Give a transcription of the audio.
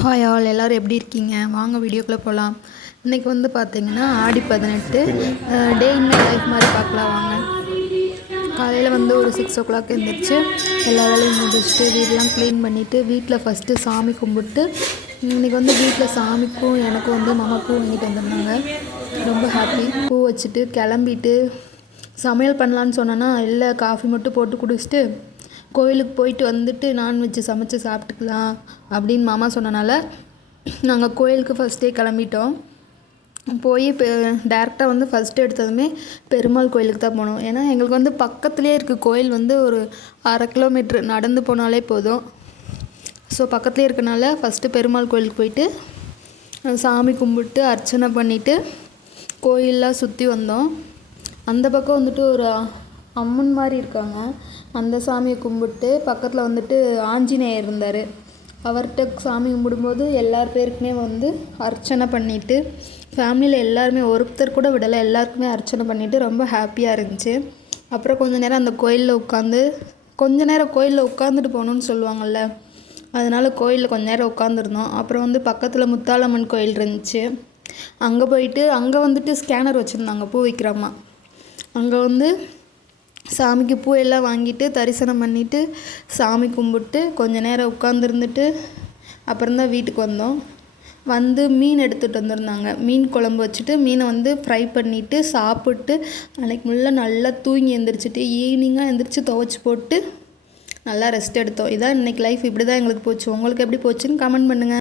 Hi all எல்லோரும் எப்படி இருக்கீங்க? வாங்க வீடியோக்குள்ளே போகலாம். இன்றைக்கி வந்து பார்த்திங்கன்னா ஆடி 18 டே இன் மை லைஃப் மாதிரி பார்க்கலாம் வாங்க. காலையில் வந்து ஒரு 6 o'clock எழுந்திரிச்சு எல்லா வேலையும் முடிச்சுட்டு வீடெலாம் க்ளீன் பண்ணிவிட்டு வீட்டில் ஃபஸ்ட்டு சாமி கும்பிட்டு இன்றைக்கி வந்து வீட்டில் சாமிக்கும் எனக்கும் வந்து மாமா பூ வாங்கிட்டு வந்திருந்தாங்க. ரொம்ப ஹாப்பி. பூ வச்சுட்டு கிளம்பிட்டு சமையல் பண்ணலான்னு சொன்னேன்னா இல்லை காஃபி மட்டும் போட்டு குடிச்சிட்டு கோயிலுக்கு போயிட்டு வந்துட்டு நான்வெஜ்ஜு சமைச்சு சாப்பிட்டுக்கலாம் அப்படின்னு மாமா சொன்னனால நாங்கள் கோயிலுக்கு ஃபஸ்ட்டே கிளம்பிட்டோம். போய் டேரெக்டாக வந்து ஃபஸ்ட்டு எடுத்ததுமே பெருமாள் கோயிலுக்கு தான் போனோம். ஏன்னா எங்களுக்கு வந்து பக்கத்துலேயே இருக்குது கோயில், வந்து ஒரு 1/2 kilometer நடந்து போனாலே போதும். ஸோ பக்கத்துலேயே இருக்கனால ஃபஸ்ட்டு பெருமாள் கோயிலுக்கு போயிட்டு சாமி கும்பிட்டு அர்ச்சனை பண்ணிவிட்டு கோயிலெலாம் சுற்றி வந்தோம். அந்த பக்கம் வந்துட்டு ஒரு அம்மன் மாதிரி இருக்காங்க, அந்த சாமியை கும்பிட்டு பக்கத்தில் வந்துட்டு ஆஞ்சநேயர் இருந்தார். அவர்கிட்ட சாமி கும்பிடும்போது எல்லார் பேருக்குமே வந்து அர்ச்சனை பண்ணிவிட்டு ஃபேமிலியில் எல்லாருமே ஒருத்தர் கூட விடலை, எல்லாருக்குமே அர்ச்சனை பண்ணிவிட்டு ரொம்ப ஹாப்பியாக இருந்துச்சு. அப்புறம் கொஞ்சம் நேரம் அந்த கோயிலில் கோயிலில் உட்காந்துட்டு போகணுன்னு சொல்லுவாங்கள்ல, அதனால் கோயிலில் கொஞ்ச நேரம் உட்காந்துருந்தோம். அப்புறம் வந்து பக்கத்தில் முத்தாலம்மன் கோயில் இருந்துச்சு, அங்கே போயிட்டு அங்கே வந்துட்டு ஸ்கேனர் வச்சுருந்தாங்க பூ விற்கிறம்மா. அங்கே வந்து சாமிக்கு பூ எல்லாம் வாங்கிட்டு தரிசனம் பண்ணிவிட்டு சாமி கும்பிட்டு கொஞ்சம் நேரம் உட்காந்துருந்துட்டு அப்புறம்தான் வீட்டுக்கு வந்தோம். வந்து மீன் எடுத்துகிட்டு வந்திருந்தாங்க, மீன் குழம்பு வச்சுட்டு மீனை வந்து ஃப்ரை பண்ணிவிட்டு சாப்பிட்டு அன்றைக்கி முள்ள நல்லா தூங்கி எழுந்திரிச்சிட்டு ஈவினிங்காக எழுந்திரிச்சி துவைச்சி போட்டு நல்லா ரெஸ்ட் எடுத்தோம். இதான் இன்றைக்கி லைஃப். இப்படி தான் எங்களுக்கு போச்சு. உங்களுக்கு எப்படி போச்சுன்னு கமெண்ட் பண்ணுங்கள்.